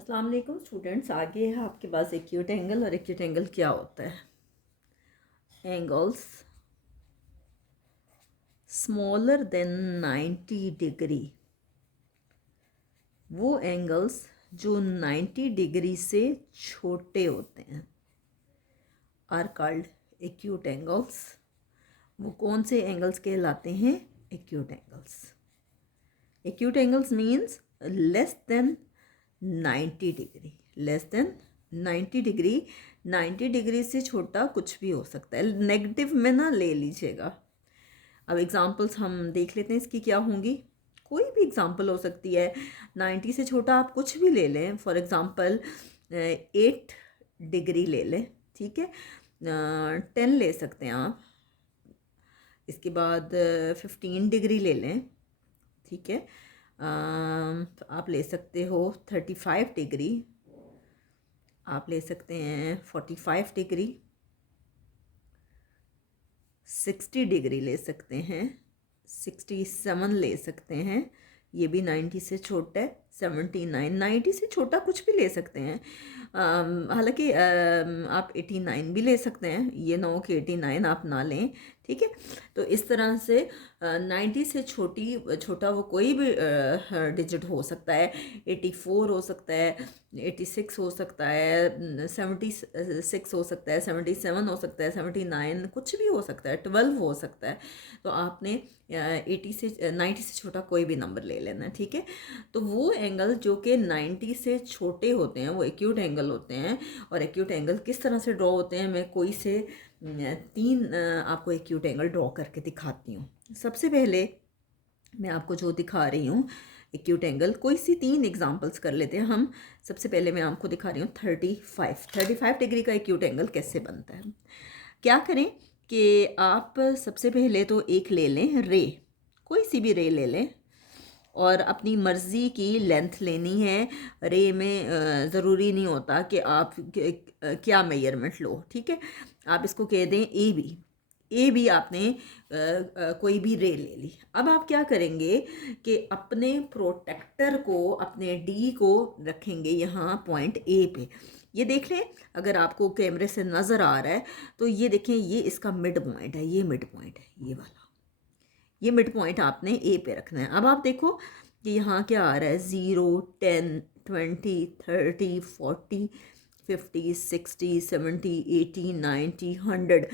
अस्सलाम वालेकुम स्टूडेंट्स। आगे है आपके पास एक्यूट एंगल। और एक्यूट एंगल क्या होता है? एंगल्स स्मॉलर देन 90 डिग्री, वो एंगल्स जो 90 डिग्री से छोटे होते हैं आर कॉल्ड एक्यूट एंगल्स। वो कौन से एंगल्स कहलाते हैं? Acute angles. Acute angles means less than 90 degree, less than 90 degree. 90 degree से छोटा कुछ भी हो सकता है, नेगेटिव में ना ले लीजिएगा। अब एग्जांपल्स हम देख लेते हैं इसकी क्या होंगी। कोई भी एग्जांपल हो सकती है, 90 से छोटा आप कुछ भी ले लें। फॉर एग्जांपल 8 डिग्री ले लें, ठीक है। 10 ले सकते हैं आप। इसके बाद 15 डिग्री ले लें, ठीक है। तो आप ले सकते हो 35 डिग्री, आप ले सकते हैं 45 डिग्री, 60 डिग्री ले सकते हैं, 67 ले सकते हैं, ये भी 90 से छोटा है। 79, 90 से छोटा कुछ भी ले सकते हैं। हालांकि आप 89 भी ले सकते हैं, ये ना हो कि 89 आप ना लें, ठीक है। तो इस तरह से 90 से छोटा वो कोई भी डिजिट हो सकता है। 84 हो सकता है, 86 हो सकता है, 76 हो सकता है, 77 हो सकता है, 79 कुछ भी हो सकता है, 12 हो सकता है। तो आपने 80 से 90 से छोटा कोई भी नंबर ले लेना है, ठीक है। तो वो एंगल जो कि 90 से छोटे होते हैं वो एक्यूट एंगल होते हैं। और एक्यूट एंगल किस तरह से ड्रॉ होते हैं, मैं कोई से 3 आपको एक्यूट एंगल ड्रॉ करके दिखाती हूँ। सबसे पहले मैं आपको जो दिखा रही हूँ एक्यूट एंगल, कोई सी 3 एग्जांपल्स कर लेते हैं हम। सबसे पहले मैं आपको दिखा रही हूँ 35 डिग्री का एक्यूट एंगल कैसे बनता है। क्या करें कि आप सबसे पहले तो एक ले लें रे, कोई सी भी रे ले लें और अपनी मर्ज़ी की लेंथ लेनी है। रे में ज़रूरी नहीं होता कि आप क्या मेजरमेंट लो, ठीक है। आप इसको कह दें ए बी आपने कोई भी रे ले ली। अब आप क्या करेंगे कि अपने प्रोटेक्टर को, अपने डी को रखेंगे यहाँ पॉइंट ए पे। ये देख लें, अगर आपको कैमरे से नज़र आ रहा है तो ये देखें, ये इसका मिड पॉइंट है, ये मिड पॉइंट है, ये वाला, ये मिड पॉइंट आपने ए पे रखना है। अब आप देखो कि यहाँ क्या आ रहा है, 0, 10, 20, 30, 40, 50, 60, 70, 80, 90, 100।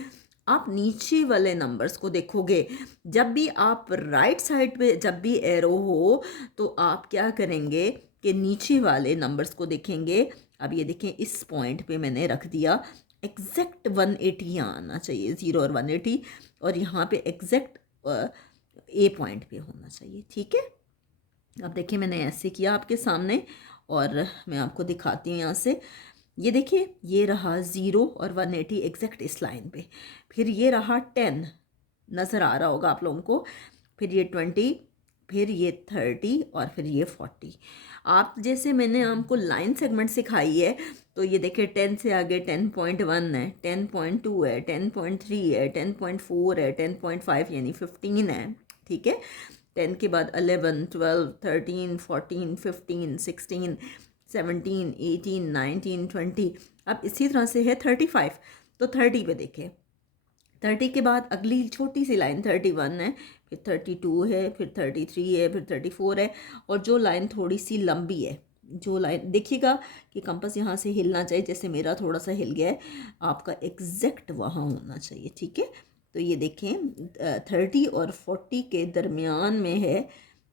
आप नीचे वाले नंबर्स को देखोगे, जब भी आप राइट साइड पे जब भी एरो हो तो आप क्या करेंगे कि नीचे वाले नंबर्स को देखेंगे। अब ये देखें, इस पॉइंट पे मैंने रख दिया, एग्जैक्ट 180 यहाँ आना चाहिए, 0 और 180, और यहाँ पे एग्जैक्ट ए पॉइंट पे होना चाहिए, ठीक है। अब देखिए मैंने ऐसे किया आपके सामने और मैं आपको दिखाती हूँ यहाँ से। ये देखिए, ये रहा 0 और 180 एग्जैक्ट इस लाइन पे। फिर ये रहा 10, नज़र आ रहा होगा आप लोगों को। फिर ये 20, फिर ये 30 और फिर ये 40। आप जैसे मैंने आपको लाइन सेगमेंट सिखाई है, तो ये देखिए 10 से आगे 10.1 है, 10.2 है, 10.3 है, 10.4 है, 10.5 यानी 15 है, ठीक है। 10 के बाद 11, 12, 13, 14, 15, 16, 17, 18, 19, 20। अब इसी तरह से है 35, तो 30 पे देखें। 30 के बाद अगली छोटी सी लाइन 31 है, फिर 32 है, फिर 33 है, फिर 34 है। और जो लाइन थोड़ी सी लंबी है, जो लाइन देखिएगा कि कंपास यहाँ से हिलना चाहिए, जैसे मेरा थोड़ा सा हिल गया है, आपका एग्जैक्ट वहाँ होना चाहिए, ठीक है। तो ये देखें 30 और 40 के दरमियान में है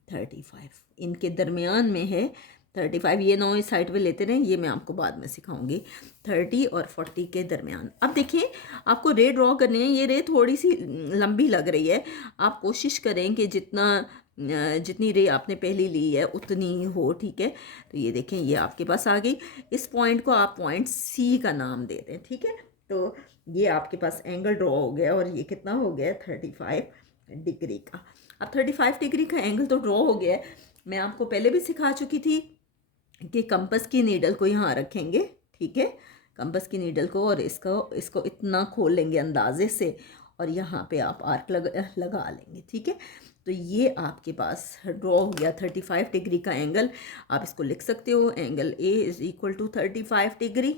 35, इनके दरमियान में है 35। ये नौ इस साइड पे लेते रहें, ये मैं आपको बाद में सिखाऊंगी। 30 और 40 के दरमियान। अब देखिए, आपको रे ड्रॉ करनी है। ये रे थोड़ी सी लंबी लग रही है, आप कोशिश करें कि जितनी रे आपने पहली ली है उतनी ही हो, ठीक है। तो ये देखें, ये आपके पास आ गई। इस पॉइंट को आप पॉइंट सी का नाम दे दें, ठीक है। तो ये आपके पास एंगल ड्रॉ हो गया और ये कितना हो गया, 35 डिग्री का। अब 35 डिग्री का एंगल तो ड्रॉ हो गया है। मैं आपको पहले भी सिखा चुकी थी कि कंपास की नीडल को यहाँ रखेंगे, ठीक है, कंपास की नीडल को, और इसको इतना खोल लेंगे अंदाजे से और यहाँ पे आप आर्क लगा लेंगे, ठीक है। तो ये आपके पास ड्रॉ हो गया 35 डिग्री का एंगल। आप इसको लिख सकते हो angle A is equal to 35 degree,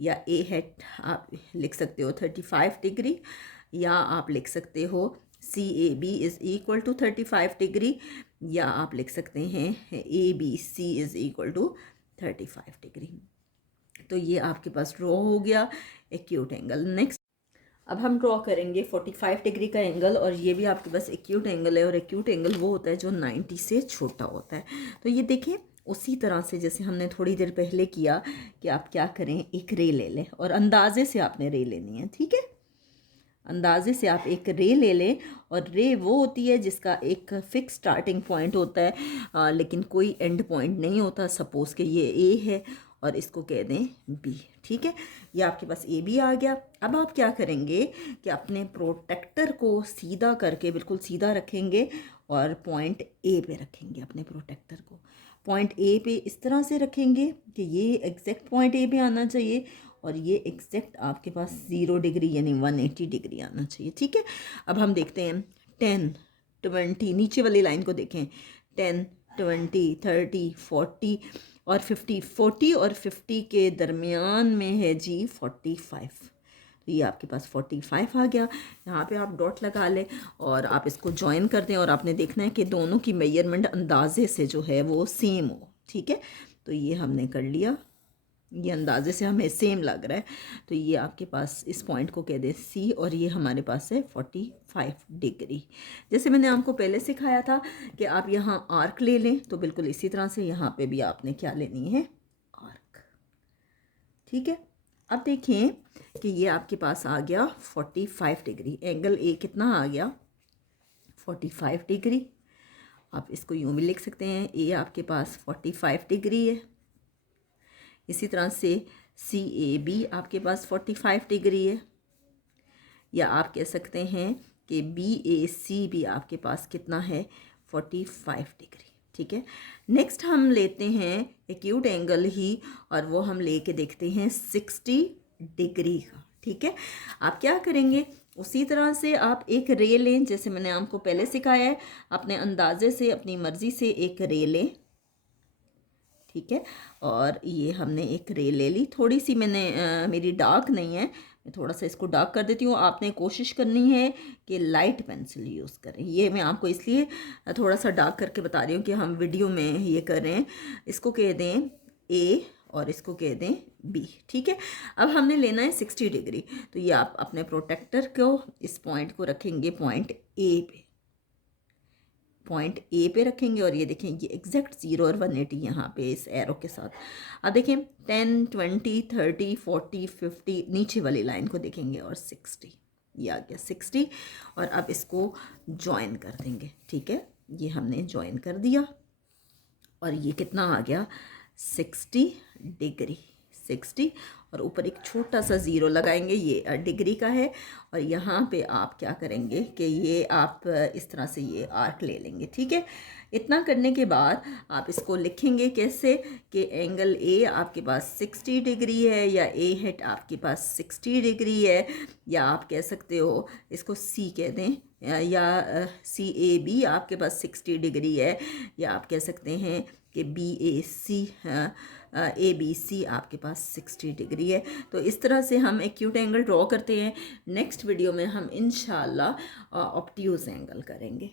या ए हैट आप लिख सकते हो 35 डिग्री, या आप लिख सकते हो C A B is equal to 35 degree, या आप लिख सकते हैं A B C is equal to 35 degree. तो ये आपके पास ड्रॉ हो गया एक्यूट एंगल। नेक्स्ट अब हम ड्रॉ करेंगे 45 डिग्री का एंगल, और ये भी आपके पास एक्यूट एंगल है, और एक्यूट एंगल वो होता है जो 90 से छोटा होता है। तो ये देखें उसी तरह से जैसे हमने थोड़ी देर पहले किया कि आप क्या करें, एक रे ले लें, और अंदाजे से आपने रे लेनी है, ठीक है। अंदाजे से आप एक रे ले लें, और रे वो होती है जिसका एक फिक्स स्टार्टिंग पॉइंट होता है, लेकिन कोई एंड पॉइंट नहीं होता। सपोज़ कि ये ए है और इसको कह दें बी, ठीक है। ये आपके पास ए बी आ गया। अब आप क्या करेंगे कि अपने प्रोटेक्टर को सीधा करके बिल्कुल सीधा रखेंगे, और पॉइंट ए पे रखेंगे अपने प्रोटेक्टर को। पॉइंट ए पे इस तरह से रखेंगे कि ये एग्जैक्ट पॉइंट ए पे आना चाहिए, और ये एग्जैक्ट आपके पास 0 डिग्री यानी 180 डिग्री आना चाहिए, ठीक है। अब हम देखते हैं 10 20, नीचे वाली लाइन को देखें, 10 20 30 40 और 50, 40 और 50 के दरमियान में है जी 45। तो ये आपके पास 45 आ गया। यहाँ पे आप डॉट लगा लें और आप इसको ज्वाइन कर दें, और आपने देखना है कि दोनों की मेजरमेंट अंदाजे से जो है वो सेम हो, ठीक है। तो ये हमने कर लिया, ये अंदाजे से हमें सेम लग रहा है। तो ये आपके पास इस पॉइंट को कह दें सी, और ये हमारे पास है 45 डिग्री। जैसे मैंने आपको पहले सिखाया था कि आप यहाँ आर्क ले लें, तो बिल्कुल इसी तरह से यहाँ पे भी आपने क्या लेनी है, आर्क, ठीक है। अब देखें कि ये आपके पास आ गया 45 डिग्री। एंगल ए कितना आ गया, 45 डिग्री। आप इसको यूँ भी लिख सकते हैं, ए आपके पास 45 डिग्री है। इसी तरह से सी ए बी आपके पास 45 डिग्री है, या आप कह सकते हैं कि बी ए सी भी आपके पास कितना है, 45 डिग्री, ठीक है। नेक्स्ट हम लेते हैं एक्यूट एंगल ही, और वो हम लेके देखते हैं 60 डिग्री का, ठीक है। आप क्या करेंगे, उसी तरह से आप एक रे लें, जैसे मैंने आपको पहले सिखाया है, अपने अंदाजे से अपनी मर्ज़ी से एक रे लें, ठीक है। और ये हमने एक रे ले ली, थोड़ी सी मैंने मेरी डार्क नहीं है, मैं थोड़ा सा इसको डार्क कर देती हूँ। आपने कोशिश करनी है कि लाइट पेंसिल यूज़ करें। ये मैं आपको इसलिए थोड़ा सा डार्क करके बता रही हूँ कि हम वीडियो में ये कर रहे हैं। इसको कह दें ए और इसको कह दें बी, ठीक है। अब हमने लेना है 60 डिग्री। तो ये आप अपने प्रोटेक्टर को इस पॉइंट को रखेंगे पॉइंट ए पे, पॉइंट ए पे रखेंगे, और ये देखें ये एग्जैक्ट 0 और 180 यहाँ पे इस एरो के साथ। अब देखें 10 20 30 40 50, नीचे वाली लाइन को देखेंगे, और 60, ये आ गया 60। और अब इसको ज्वाइन कर देंगे, ठीक है। ये हमने ज्वाइन कर दिया, और ये कितना आ गया, 60 डिग्री, 60, और ऊपर एक छोटा सा ज़ीरो लगाएंगे, ये डिग्री का है। और यहाँ पे आप क्या करेंगे कि ये आप इस तरह से ये आर्क ले लेंगे, ठीक है। इतना करने के बाद आप इसको लिखेंगे कैसे कि एंगल ए आपके पास 60 डिग्री है, या ए हेट आपके पास 60 डिग्री है, या आप कह सकते हो इसको सी कह दें, या सी ए बी आपके पास 60 डिग्री है, या आप कह सकते हैं कि B A C A B सी आपके पास 60 डिग्री है। तो इस तरह से हम एक्यूट एंगल ड्रॉ करते हैं। नेक्स्ट वीडियो में हम इंशाल्लाह ऑब्ट्यूज़ एंगल करेंगे।